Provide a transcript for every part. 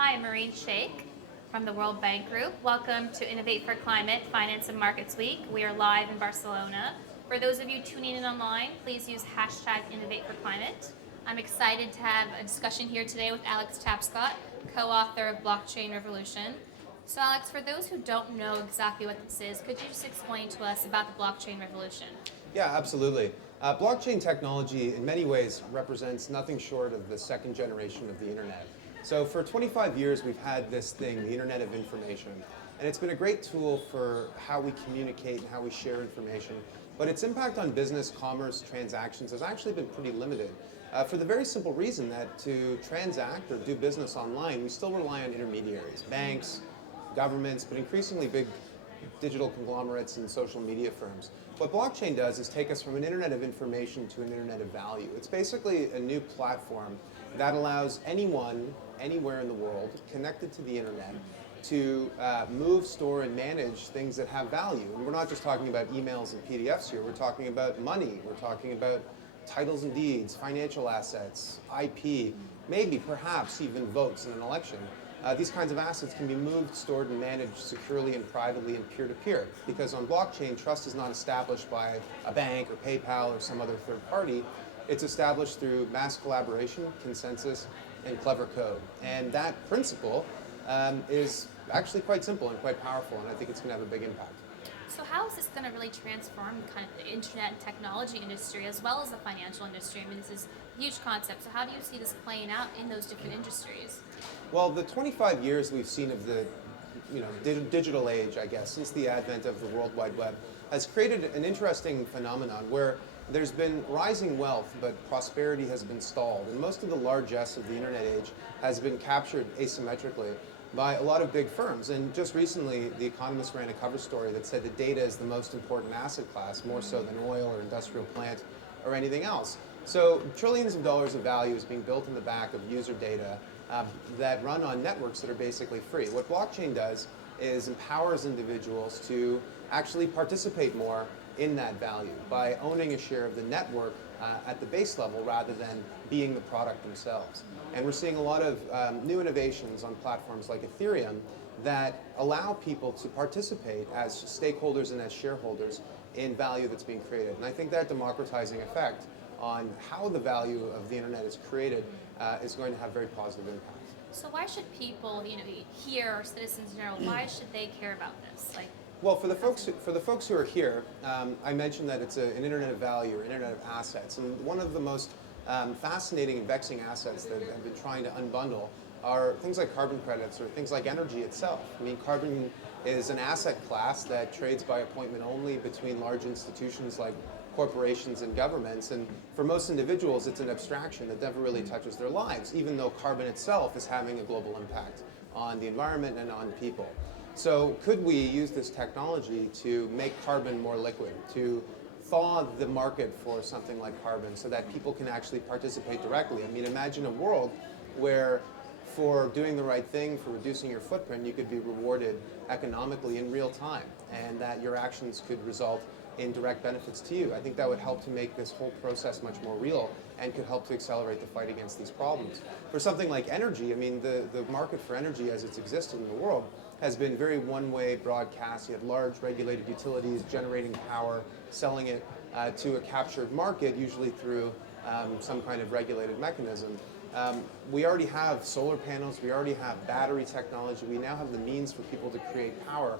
Hi, I'm Mehreen Sheikh from the World Bank Group. Welcome to Innovate for Climate Finance and Markets Week. We are live in Barcelona. For those of you tuning in online, please use hashtag Innovate for Climate. I'm excited to have a discussion here today with Alex Tapscott, co-author of Blockchain Revolution. So Alex, for those who don't know exactly what this is, could you just explain to us about the blockchain revolution? Yeah, absolutely. Blockchain technology in many ways represents nothing short of the second generation of the internet. So for 25 years we've had this thing, the Internet of Information, and it's been a great tool for how we communicate and how we share information, but its impact on business, commerce, transactions has actually been pretty limited for the very simple reason that to transact or do business online, we still rely on intermediaries, banks, governments, but increasingly big digital conglomerates and social media firms. What blockchain does is take us from an internet of information to an internet of value. It's basically a new platform that allows anyone, anywhere in the world, connected to the internet, to move, store, and manage things that have value. And we're not just talking about emails and PDFs here, we're talking about money, we're talking about titles and deeds, financial assets, IP, maybe, perhaps, even votes in an election. These kinds of assets can be moved, stored, and managed securely and privately and peer-to-peer. Because on blockchain, trust is not established by a bank or PayPal or some other third party. It's established through mass collaboration, consensus, and clever code. And that principle is actually quite simple and quite powerful, and I think it's going to have a big impact. So how is this going to really transform kind of the internet and technology industry as well as the financial industry? I mean, this is a huge concept. So how do you see this playing out in those different industries? Well, the 25 years we've seen of the digital age, I guess, since the advent of the World Wide Web, has created an interesting phenomenon where there's been rising wealth, but prosperity has been stalled. And most of the largesse of the internet age has been captured asymmetrically by a lot of big firms. And just recently, The Economist ran a cover story that said that data is the most important asset class, more so than oil or industrial plant or anything else. So trillions of dollars of value is being built in the back of user data that run on networks that are basically free. What blockchain does is empowers individuals to actually participate more in that value by owning a share of the network at the base level rather than being the product themselves. And we're seeing a lot of new innovations on platforms like Ethereum that allow people to participate as stakeholders and as shareholders in value that's being created. And I think that democratizing effect on how the value of the internet is created is going to have very positive impact. So why should people, here or citizens in general, why should they care about this? Well, for the folks who are here, I mentioned that it's an internet of value or internet of assets, and one of the most fascinating and vexing assets that have been trying to unbundle are things like carbon credits or things like energy itself. I mean, carbon is an asset class that trades by appointment only between large institutions like corporations and governments, and for most individuals it's an abstraction that never really touches their lives, even though carbon itself is having a global impact on the environment and on people. So could we use this technology to make carbon more liquid, to thaw the market for something like carbon so that people can actually participate directly? I mean, imagine a world where for doing the right thing, for reducing your footprint, you could be rewarded economically in real time, and that your actions could result in direct benefits to you. I think that would help to make this whole process much more real and could help to accelerate the fight against these problems. For something like energy, I mean, the market for energy as it's existed in the world has been very one-way broadcast. You have large regulated utilities generating power, selling it to a captured market, usually through some kind of regulated mechanism. We already have solar panels, we already have battery technology, we now have the means for people to create power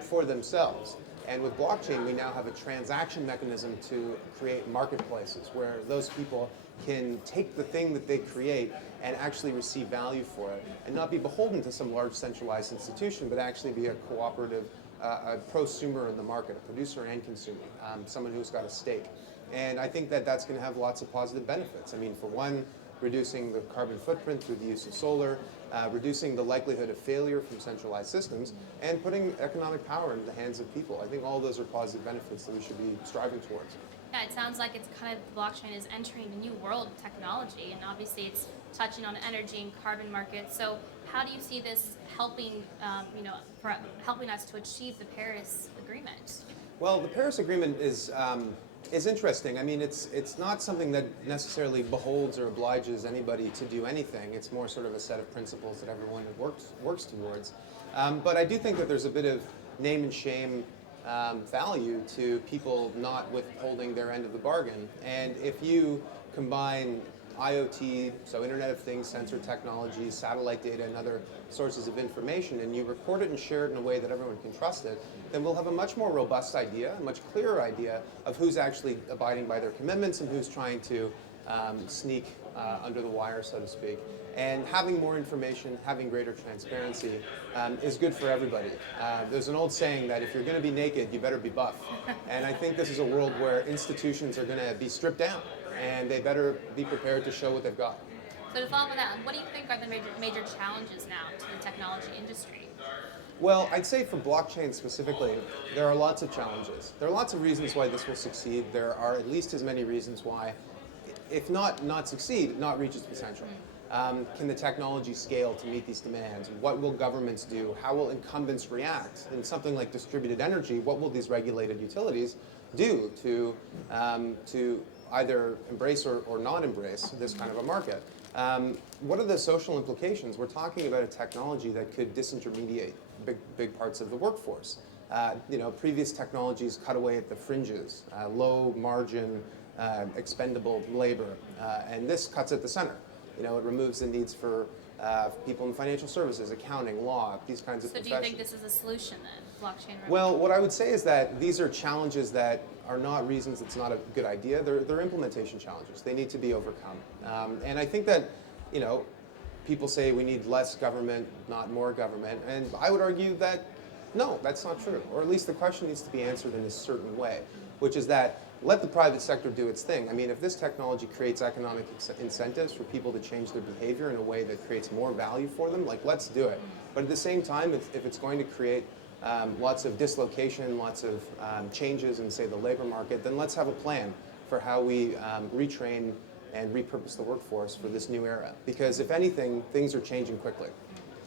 for themselves. And with blockchain, we now have a transaction mechanism to create marketplaces where those people can take the thing that they create and actually receive value for it and not be beholden to some large centralized institution, but actually be a cooperative, a prosumer in the market, a producer and consumer, someone who's got a stake. And I think that that's going to have lots of positive benefits. I mean, for one, reducing the carbon footprint through the use of solar, reducing the likelihood of failure from centralized systems, and putting economic power into the hands of people. I think all those are positive benefits that we should be striving towards. Yeah, it sounds like it's kind of blockchain is entering a new world of technology, and obviously it's touching on energy and carbon markets. So how do you see this helping, helping us to achieve the Paris Agreement? Well, the Paris Agreement is is interesting. I mean, it's not something that necessarily beholds or obliges anybody to do anything. It's more sort of a set of principles that everyone works towards. But I do think that there's a bit of name and shame value to people not withholding their end of the bargain. And if you combine IoT, so Internet of Things, sensor technology, satellite data, and other sources of information, and you record it and share it in a way that everyone can trust it, then we'll have a much more robust idea, a much clearer idea of who's actually abiding by their commitments and who's trying to sneak under the wire, so to speak. And having more information, having greater transparency is good for everybody. There's an old saying that if you're going to be naked, you better be buff. And I think this is a world where institutions are going to be stripped down, and they better be prepared to show what they've got. So to follow up on that, what do you think are the major challenges now to the technology industry? Well, I'd say for blockchain specifically, there are lots of challenges. There are lots of reasons why this will succeed. There are at least as many reasons why, if not succeed, not reach its potential. Can the technology scale to meet these demands? What will governments do? How will incumbents react? In something like distributed energy, what will these regulated utilities do to either embrace or not embrace this kind of a market? What are the social implications? We're talking about a technology that could disintermediate big parts of the workforce. Previous technologies cut away at the fringes, low margin, expendable labor, and this cuts at the center. It removes the needs for people in financial services, accounting, law, these kinds of professions. So do you think this is a solution then, blockchain revolution? Well, what I would say is that these are challenges that are not reasons it's not a good idea. They're implementation challenges. They need to be overcome. And I think that, people say we need less government, not more government. And I would argue that, no, that's not true. Or at least the question needs to be answered in a certain way, which is that let the private sector do its thing. I mean, if this technology creates economic incentives for people to change their behavior in a way that creates more value for them, let's do it. But at the same time, if it's going to create lots of dislocation, lots of changes in, say, the labor market, then let's have a plan for how we retrain and repurpose the workforce for this new era. Because if anything, things are changing quickly.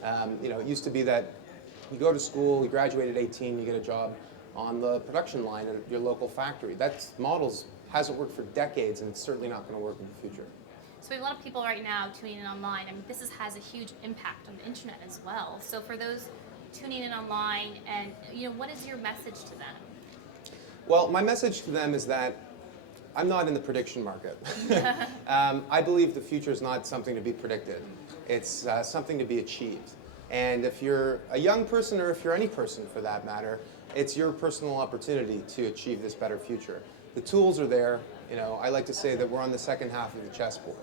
It used to be that you go to school, you graduate at 18, you get a job on the production line at your local factory. That models hasn't worked for decades, and it's certainly not going to work in the future. So we have a lot of people right now tuning in online. I mean, this has a huge impact on the internet as well. So for those tuning in online, and what is your message to them? Well, my message to them is that I'm not in the prediction market. I believe the future is not something to be predicted. It's something to be achieved. And if you're a young person, or if you're any person for that matter, it's your personal opportunity to achieve this better future. The tools are there. I like to say that we're on the second half of the chessboard.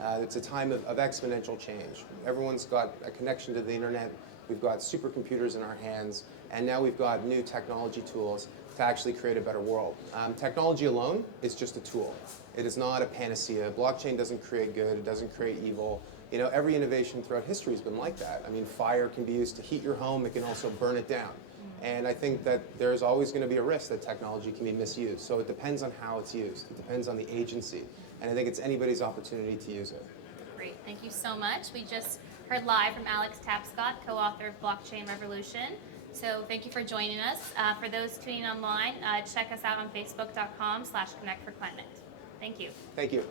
It's a time of exponential change. Everyone's got a connection to the internet. We've got supercomputers in our hands, and now we've got new technology tools to actually create a better world. Technology alone is just a tool. It is not a panacea. Blockchain doesn't create good. It doesn't create evil. Every innovation throughout history has been like that. I mean, fire can be used to heat your home. It can also burn it down. And I think that there's always going to be a risk that technology can be misused. So it depends on how it's used. It depends on the agency. And I think it's anybody's opportunity to use it. Great. Thank you so much. We just heard live from Alex Tapscott, co-author of Blockchain Revolution. So thank you for joining us. For those tuning online, check us out on facebook.com/connectforclimate. Thank you. Thank you.